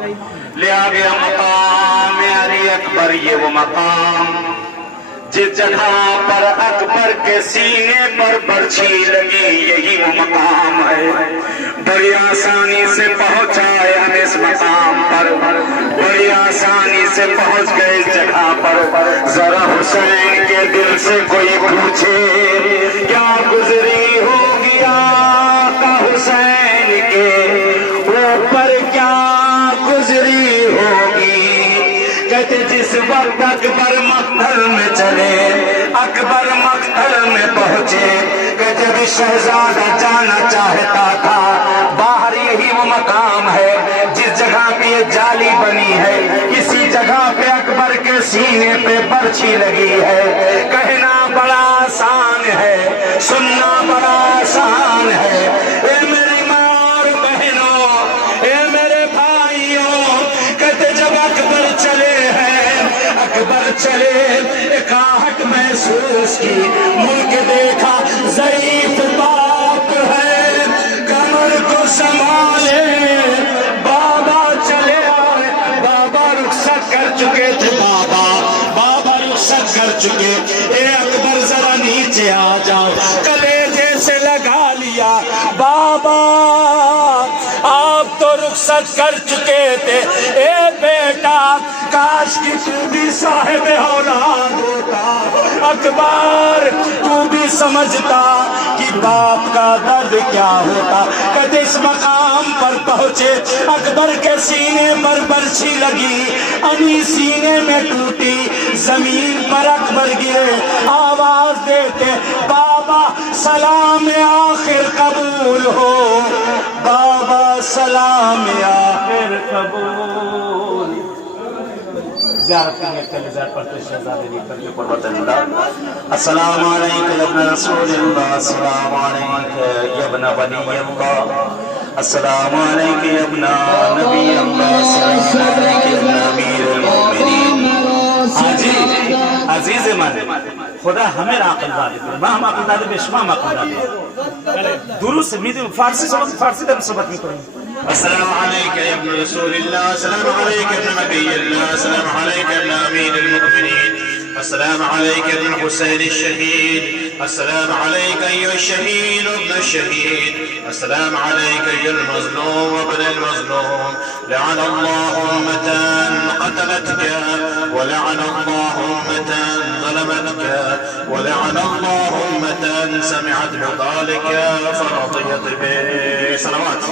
لیا گیا مقام علی اکبر، یہ وہ مقام جس جگہ پر اکبر کے سینے پر برچھی لگی، یہی وہ مقام ہے۔ بڑی آسانی سے پہنچا ہے ہم اس مقام پر، بڑی آسانی سے پہنچ گئے اس جگہ پر۔ ذرا حسین کے دل سے کوئی پوچھے کیا گزری ہوگی آقا حسین کے اوپر، کیا گزری ہوگی؟ کہتے جس وقت اکبر مقتل میں چلے، اکبر مقتل میں پہنچے، کہتے بھی شہزادہ جانا چاہتا تھا باہر، یہی وہ مقام ہے جس جگہ پہ یہ جالی بنی ہے، اسی جگہ پہ اکبر کے سینے پہ برچھی لگی ہے۔ کہنا بڑا آسان ہے، سننا بڑا آسان ہے۔ اے میری ماں اور بہنوں، اے میرے بھائیوں، کہتے جب اکبر چلے ہیں، اکبر چلے، ایک آہٹ محسوس کی، ملک دیکھا ضعیف باپ ہے، کمر کو سنبھالے بابا چلے آئے، بابا رخصت کر چکے تھے، بابا رخصت کر چکے۔ اے اکبر ذرا نیچے آ جاؤ، کلیجے سے لگا لیا، بابا آپ تو رخصت کر چکے تھے، اے بیٹا کاش کی تو بھی صاحب اولاد ہوتا، اکبر تو بھی سمجھتا کہ باپ کا درد کیا ہوتا۔ کہتے اس مقام پر پہنچے، اکبر کے سینے پر برچھی لگی، انی سینے میں ٹوٹی، زمین پر اکبر گرے، آواز دیتے بابا سلام آخر قبول ہو، بابا سلام آخر قبول۔ زیارت کرنے کے لیے زیارت پڑھتے شہزادے نہیں کرتے قربت اللہ۔ السلام علیکم ابن رسول اللہ، السلام علیکم یا ابن ولی اللہ، السلام علیکم یا ابن نبی اللہ، السلام علیکم ابن امیر المؤمنین۔ حاجی عزیز من، خدا ہمیں عقل داده ما هم عقل داده به شما هم عقل داده. درست میدونم فارسی دارم صحبت میکنیم. السلام علیکم یا ابن رسول اللہ، السلام علیکم ابن نبی اللہ، السلام علیکم ابن امیر المؤمنین، السلام علیکم ابن حسین الشہید، السلام علیکم ایوہ الشہید ابن الشہید، السلام علیکم ایوہ المظلوم ابن المظلوم، لعن اللہ امتان قتلتك، ولعن اللہ امتان ظلمتك، ولعن اللہ امتان سمعت بقالك فرضيت به. صلوات